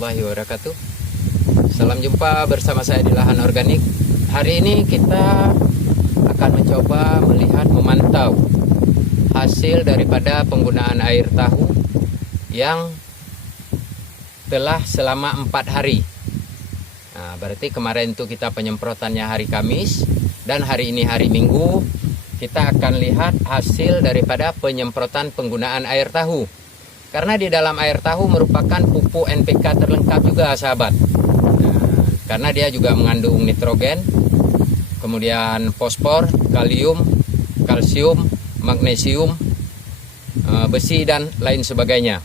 warahmatullahi wabarakatuh. Salam jumpa bersama saya di Lahan Organik. Hari ini kita akan mencoba melihat, memantau hasil daripada penggunaan air tahu yang telah selama 4 hari. Nah, berarti kemarin itu kita penyemprotannya hari Kamis dan hari ini hari Minggu. Kita akan lihat hasil daripada penyemprotan penggunaan air tahu. Karena di dalam air tahu merupakan pupuk NPK terlengkap juga, sahabat. Nah, karena dia juga mengandung nitrogen, kemudian fosfor, kalium, kalsium, magnesium, besi dan lain sebagainya.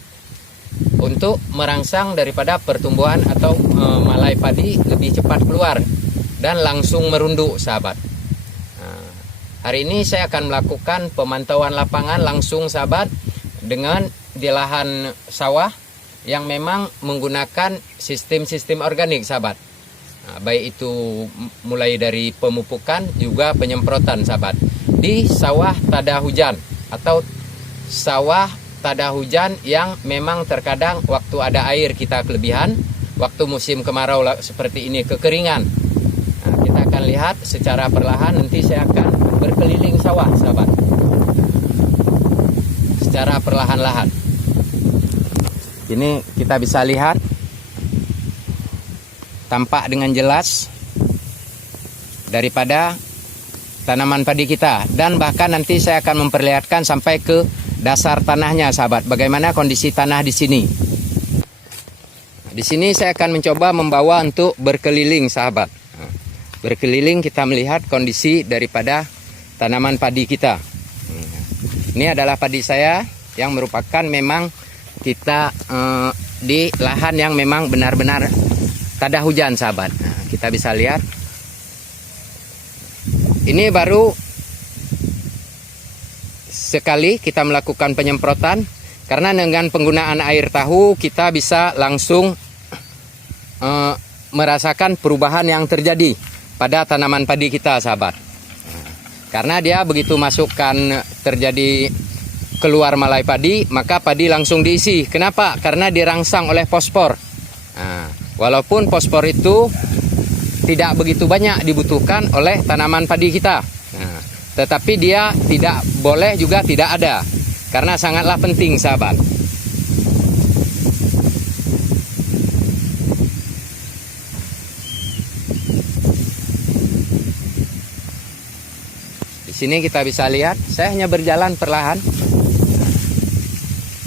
Untuk merangsang daripada pertumbuhan atau malai padi lebih cepat keluar dan langsung merunduk, sahabat. Hari ini saya akan melakukan pemantauan lapangan langsung, sahabat, dengan di lahan sawah yang memang menggunakan sistem organik, sahabat. Nah, baik itu mulai dari pemupukan juga penyemprotan, sahabat. Di sawah tada hujan atau sawah tada hujan yang memang terkadang waktu ada air kita kelebihan, waktu musim kemarau seperti ini kekeringan. Nah, kita akan lihat secara perlahan, nanti saya akan berkeliling sawah, sahabat, secara perlahan-lahan. Ini kita bisa lihat tampak dengan jelas daripada tanaman padi kita, dan bahkan nanti saya akan memperlihatkan sampai ke dasar tanahnya, sahabat, bagaimana kondisi tanah di sini. Di sini saya akan mencoba membawa untuk berkeliling, sahabat. Berkeliling kita melihat kondisi daripada tanaman padi kita. Ini adalah padi saya yang merupakan memang kita di lahan yang memang benar-benar tada hujan, sahabat. Nah, kita bisa lihat ini baru sekali kita melakukan penyemprotan, karena dengan penggunaan air tahu kita bisa langsung merasakan perubahan yang terjadi pada tanaman padi kita, sahabat. Karena dia begitu masukkan terjadi keluar malai padi, maka padi langsung diisi. Kenapa? Karena dirangsang oleh fosfor. Nah, walaupun fosfor itu tidak begitu banyak dibutuhkan oleh tanaman padi kita, nah, tetapi dia tidak boleh juga tidak ada, karena sangatlah penting, sahabat. Di sini kita bisa lihat, saya hanya berjalan perlahan.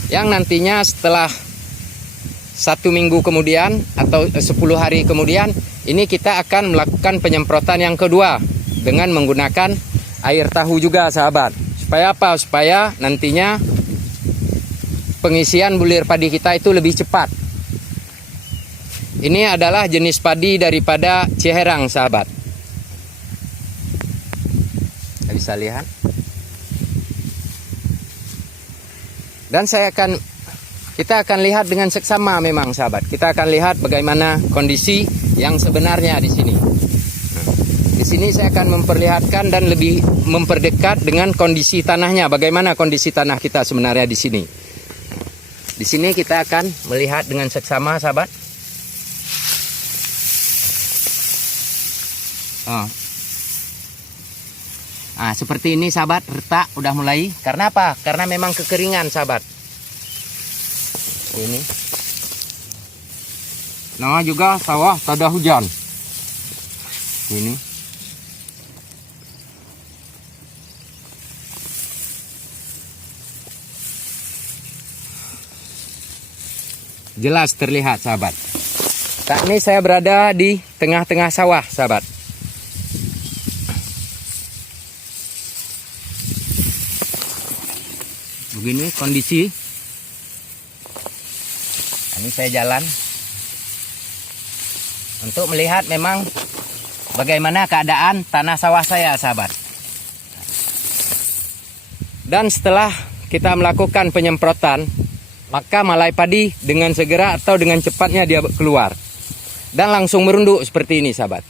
Yang nantinya setelah 1 minggu kemudian atau 10 hari kemudian, ini kita akan melakukan penyemprotan yang kedua dengan menggunakan air tahu juga, sahabat. Supaya apa? Supaya nantinya pengisian bulir padi kita itu lebih cepat. Ini adalah jenis padi daripada Ciherang, sahabat. Kita bisa lihat. Dan kita akan lihat dengan seksama memang, sahabat. Kita akan lihat bagaimana kondisi yang sebenarnya di sini. Nah, di sini saya akan memperlihatkan dan lebih memperdekat dengan kondisi tanahnya. Bagaimana kondisi tanah kita sebenarnya di sini. Di sini kita akan melihat dengan seksama, sahabat. Nah, seperti ini, sahabat, retak udah mulai. Karena apa? Karena memang kekeringan, sahabat. Ini. Nah, juga sawah tada hujan. Ini. Jelas terlihat, sahabat. Saat ini saya berada di tengah-tengah sawah, sahabat. Begini kondisi. Ini saya jalan untuk melihat memang bagaimana keadaan tanah sawah saya, sahabat. Dan setelah kita melakukan penyemprotan, maka malai padi dengan segera atau dengan cepatnya dia keluar dan langsung merunduk seperti ini, sahabat.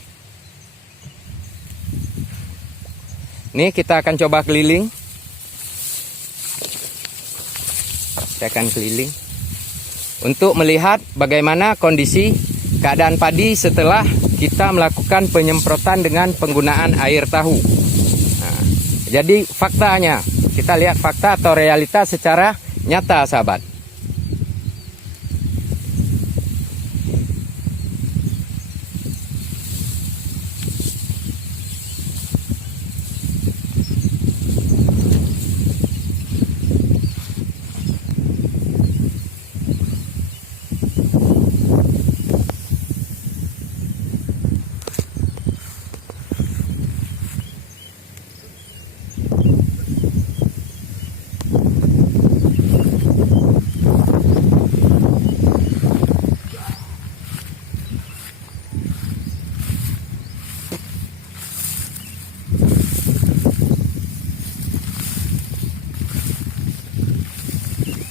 Ini kita akan coba keliling. Saya akan keliling. untuk melihat bagaimana kondisi keadaan padi setelah kita melakukan penyemprotan dengan penggunaan air tahu. Nah, jadi faktanya, kita lihat fakta atau realitas secara nyata, sahabat.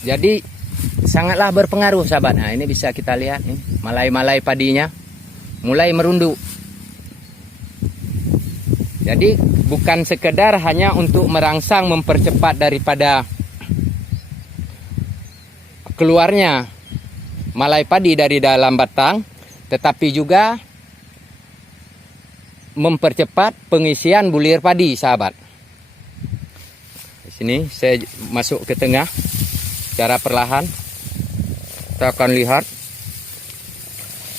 Jadi sangatlah berpengaruh, sahabat. Nah, ini bisa kita lihat nih, malai-malai padinya mulai merunduk. Jadi bukan sekedar hanya untuk merangsang, mempercepat daripada keluarnya malai padi dari dalam batang, tetapi juga mempercepat pengisian bulir padi, sahabat. Di sini saya masuk ke tengah. Secara perlahan kita akan lihat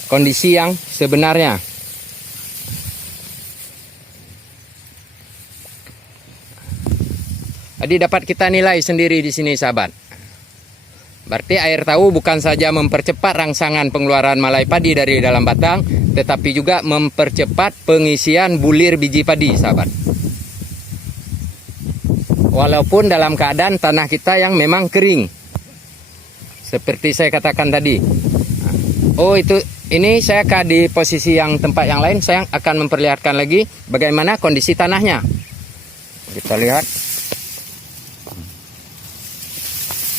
kondisi yang sebenarnya. Jadi dapat kita nilai sendiri di sini, sahabat. Berarti air tahu bukan saja mempercepat rangsangan pengeluaran malai padi dari dalam batang, tetapi juga mempercepat pengisian bulir biji padi, sahabat. Walaupun dalam keadaan tanah kita yang memang kering. Seperti saya katakan tadi. Oh, ini saya akan di posisi yang tempat yang lain, saya akan memperlihatkan lagi bagaimana kondisi tanahnya. Kita lihat.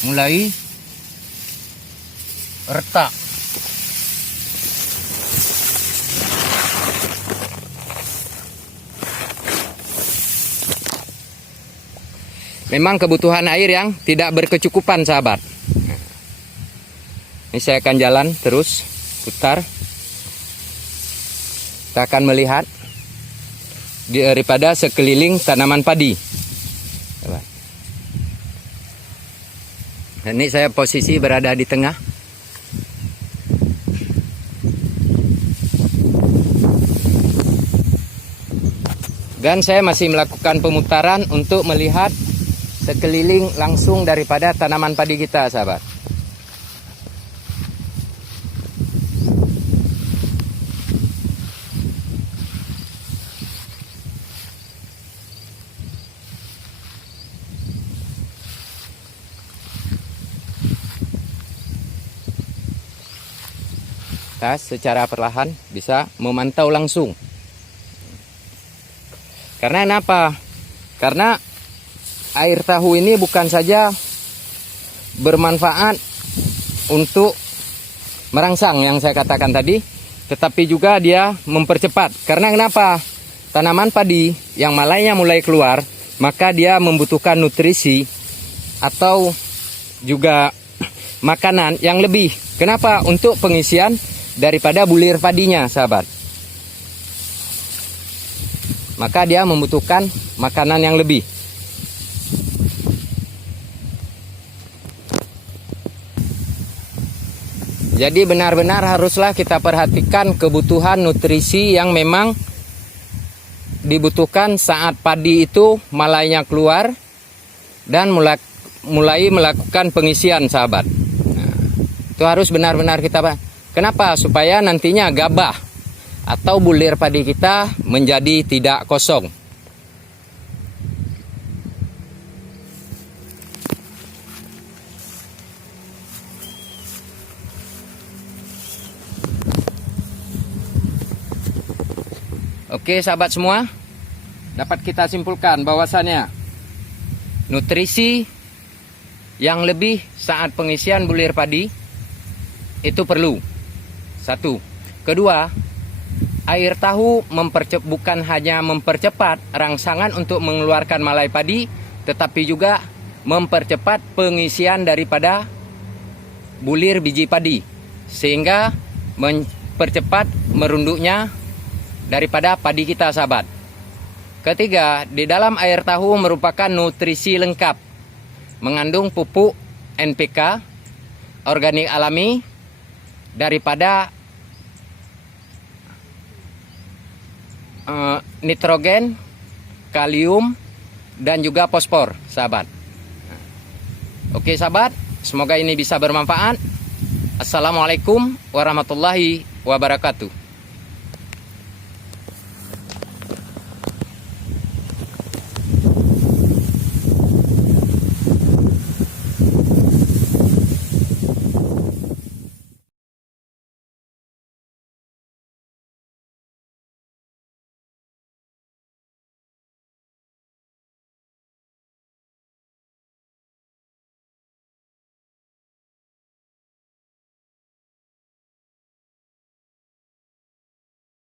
Mulai retak. Memang kebutuhan air yang tidak berkecukupan, sahabat. Ini saya akan jalan terus, putar. Kita akan melihat daripada sekeliling tanaman padi. Ini saya posisi berada di tengah. Dan saya masih melakukan pemutaran untuk melihat sekeliling langsung daripada tanaman padi kita, sahabat. Kita secara perlahan bisa memantau langsung. Karena kenapa? Karena air tahu ini bukan saja bermanfaat untuk merangsang yang saya katakan tadi, tetapi juga dia mempercepat. Karena kenapa? Tanaman padi yang malainya mulai keluar, maka dia membutuhkan nutrisi atau juga makanan yang lebih. Kenapa? Untuk pengisian daripada bulir padinya, sahabat. Maka dia membutuhkan makanan yang lebih. Jadi benar-benar haruslah kita perhatikan kebutuhan nutrisi yang memang dibutuhkan saat padi itu malainya keluar dan mulai melakukan pengisian, sahabat. Nah, itu harus benar-benar kita. Kenapa? Supaya nantinya gabah atau bulir padi kita menjadi tidak kosong. Oke, sahabat semua, dapat kita simpulkan bahwasannya nutrisi yang lebih saat pengisian bulir padi itu perlu. Satu. Kedua, air tahu bukan hanya mempercepat rangsangan untuk mengeluarkan malai padi, tetapi juga mempercepat pengisian daripada bulir biji padi, sehingga mempercepat merunduknya daripada padi kita, sahabat. Ketiga, di dalam air tahu merupakan nutrisi lengkap, mengandung pupuk NPK, organik alami, daripada nitrogen, kalium, dan juga fosfor, sahabat. Oke sahabat, semoga ini bisa bermanfaat. Assalamualaikum warahmatullahi wabarakatuh.